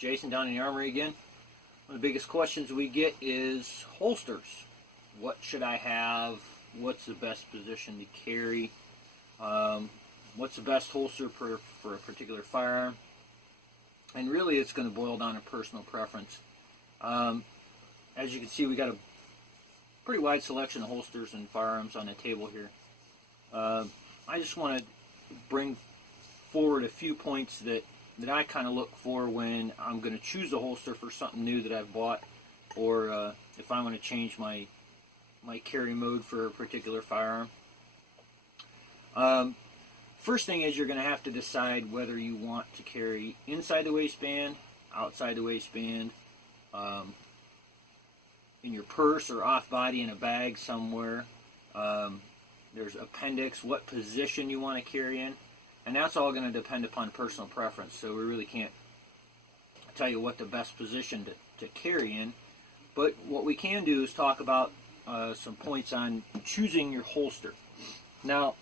Jason down in the Armory again. One of the biggest questions we get is holsters. What should I have? What's the best position to carry? What's the best holster for a particular firearm? And really it's going to boil down to personal preference. As you can see, we got a pretty wide selection of holsters and firearms on the table here. I just want to bring forward a few points that I kind of look for when I'm going to choose a holster for something new that I've bought, or if I want to change my carry mode for a particular firearm. First thing is you're going to have to decide whether you want to carry inside the waistband, outside the waistband, in your purse or off body in a bag somewhere. There's appendix, what position you want to carry in. And that's all going to depend upon personal preference, so we really can't tell you what the best position to carry in. But what we can do is talk about some points on choosing your holster. Now,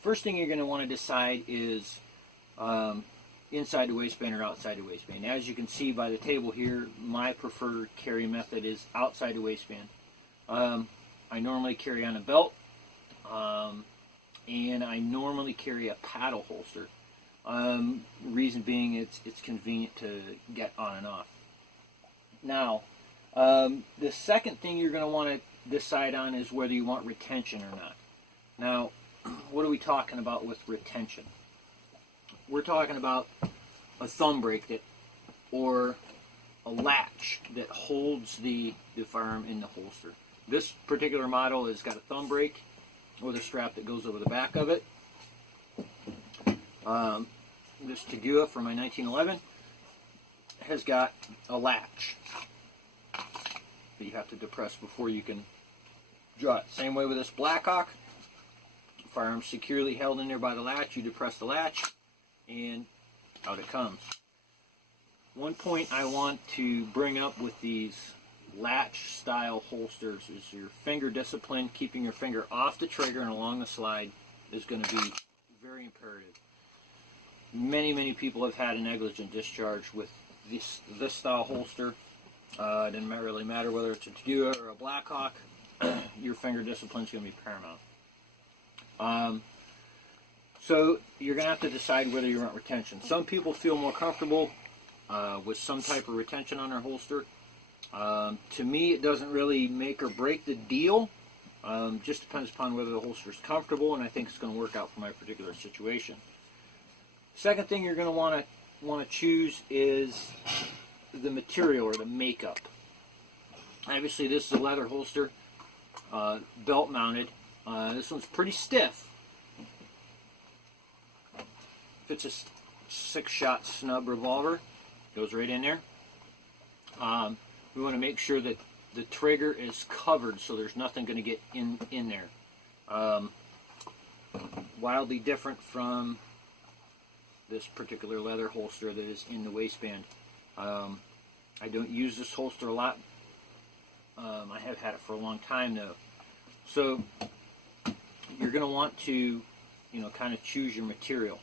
first thing you're going to want to decide is inside the waistband or outside the waistband. As you can see by the table here, my preferred carry method is outside the waistband. I normally carry on a belt. And I normally carry a paddle holster. Reason being, it's convenient to get on and off. Now, the second thing you're going to want to decide on is whether you want retention or not. Now, what are we talking about with retention? We're talking about a thumb brake or a latch that holds the firearm in the holster. This particular model has got a thumb brake with a strap that goes over the back of it. This sphonsccw from my 1911 has got a latch that you have to depress before you can draw it. Same way with this Blackhawk. Firearm securely held in there by the latch. You depress the latch and out it comes. One point I want to bring up with these latch style holsters is your finger discipline. Keeping your finger off the trigger and along the slide is going to be very imperative. Many people have had a negligent discharge with this style holster. It doesn't really matter whether it's a sphonsccw or a Blackhawk. Your finger discipline is going to be paramount. So you're going to have to decide whether you want retention. Some people feel more comfortable with some type of retention on their holster. To me, it doesn't really make or break the deal. Just depends upon whether the holster is comfortable, and I think it's going to work out for my particular situation. Second thing you're going to want to choose is the material or the makeup. Obviously, this is a leather holster, belt mounted. This one's pretty stiff. Fits a 6-shot snub revolver. Goes right in there. We want to make sure that the trigger is covered so there's nothing going to get in there. Wildly different from this particular leather holster that is in the waistband. I don't use this holster a lot. I have had it for a long time though. So you're going to want to, kind of choose your material.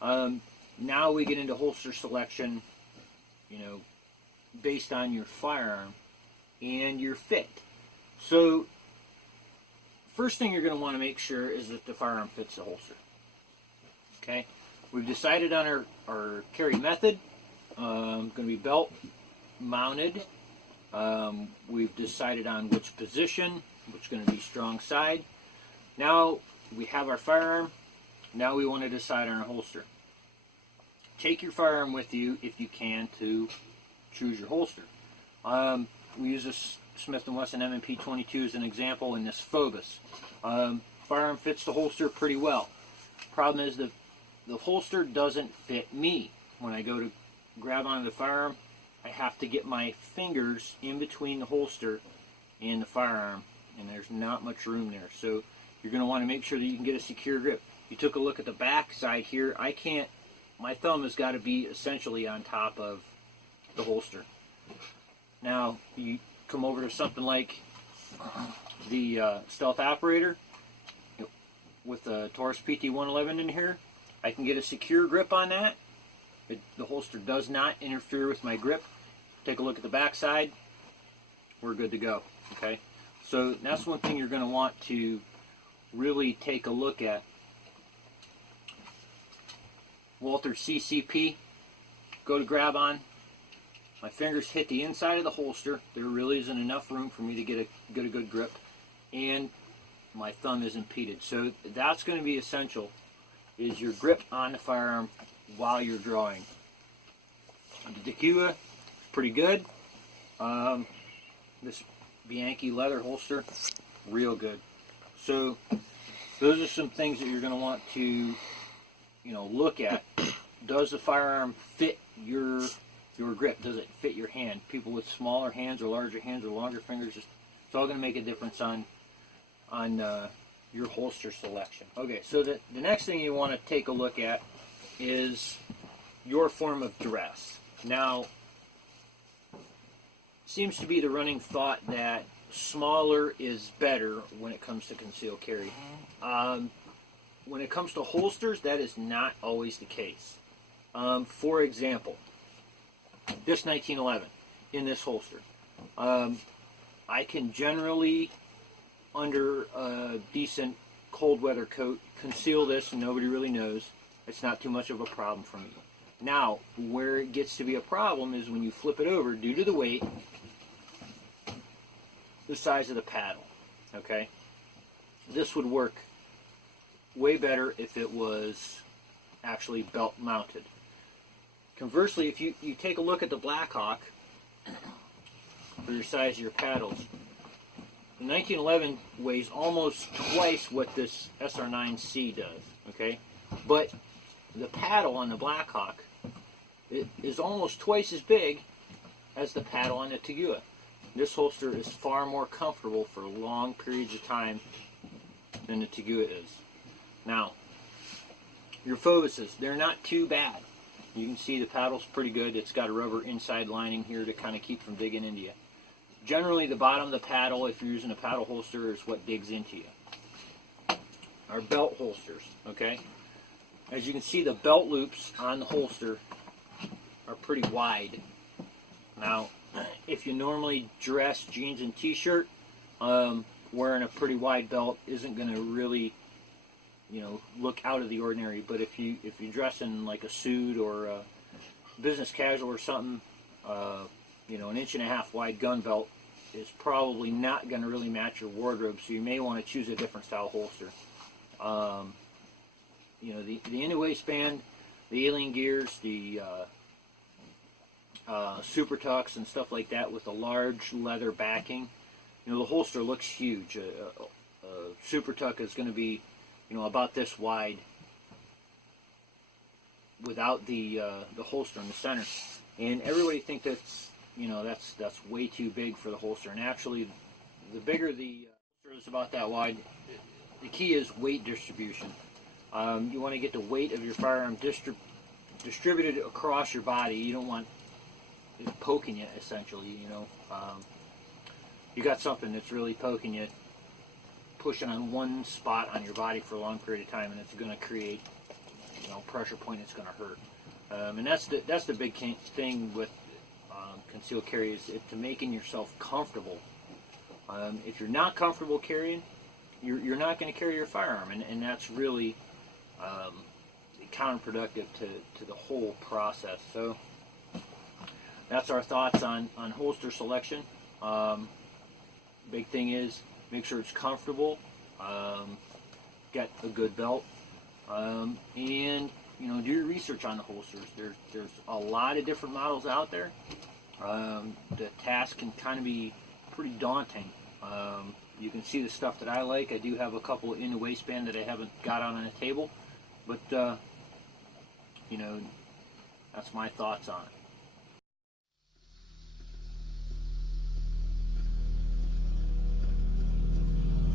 Now we get into holster selection, based on your firearm and your fit. So first thing you're going to want to make sure is that the firearm fits the holster. Okay, we've decided on our carry method. Going to be belt mounted. We've decided on which position, which is going to be strong side. Now we have our firearm. Now we want to decide on our holster. Take your firearm with you if you can to choose your holster. We use this Smith & Wesson M&P 22 as an example in this Phobos. Firearm fits the holster pretty well. Problem is the holster doesn't fit me. When I go to grab onto the firearm, I have to get my fingers in between the holster and the firearm, and there's not much room there. So you're going to want to make sure that you can get a secure grip. You took a look at the back side here. My thumb has got to be essentially on top of the holster. Now you come over to something like the Stealth Operator with the Taurus PT-111 in here. I can get a secure grip on that, The holster does not interfere with my grip. Take a look at the back side. We're good to go. Okay, so that's one thing you're going to want to really take a look at. Walther CCP, go to grab on. My fingers hit the inside of the holster. There really isn't enough room for me to get a good grip, and my thumb is impeded. So that's going to be essential, is your grip on the firearm while you're drawing. The Takua, pretty good. This Bianchi leather holster, real good. So those are some things that you're going to want to, look at. Does the firearm fit your grip? Does it fit your hand? People with smaller hands or larger hands or longer fingers, it's all going to make a difference on your holster selection. Okay, so the next thing you want to take a look at is your form of dress. Now, seems to be the running thought that smaller is better when it comes to concealed carry. When it comes to holsters, that is not always the case. For example, this 1911 in this holster, I can generally, under a decent cold weather coat, conceal this and nobody really knows. It's not too much of a problem for me. Now, where it gets to be a problem is when you flip it over, due to the weight, the size of the paddle. Okay, this would work way better if it was actually belt mounted. Conversely, if you take a look at the Blackhawk for your size of your paddles, the 1911 weighs almost twice what this SR9C does. Okay, but the paddle on the Blackhawk is almost twice as big as the paddle on the Takua. This holster is far more comfortable for long periods of time than the Takua is. Now, your Focuses, they're not too bad. You can see the paddle's pretty good. It's got a rubber inside lining here to kind of keep from digging into you. Generally, the bottom of the paddle, if you're using a paddle holster, is what digs into you. Our belt holsters, okay? As you can see, the belt loops on the holster are pretty wide. Now, if you normally dress jeans and t-shirt, wearing a pretty wide belt isn't going to really, look out of the ordinary. But if you dress in like a suit or a business casual or something, an 1.5 inch wide gun belt is probably not going to really match your wardrobe. So you may want to choose a different style holster. The in waistband, the alien gears, the super tucks and stuff like that with a large leather backing. The holster looks huge. A super tuck is going to be, about this wide without the holster in the center. And everybody thinks that's way too big for the holster. And actually, the bigger the holster is about that wide, the key is weight distribution. You want to get the weight of your firearm distributed across your body. You don't want it poking you, essentially. You got something that's really poking you, pushing on one spot on your body for a long period of time, and it's going to create, pressure point that's going to hurt. And that's the big thing with concealed carry, is to making yourself comfortable. If you're not comfortable carrying, you're not going to carry your firearm, and that's really counterproductive to the whole process. So that's our thoughts on holster selection. Big thing is make sure it's comfortable, get a good belt, and do your research on the holsters. There's a lot of different models out there. The task can kind of be pretty daunting. You can see the stuff that I like. I do have a couple in the waistband that I haven't got on a table, but that's my thoughts on it.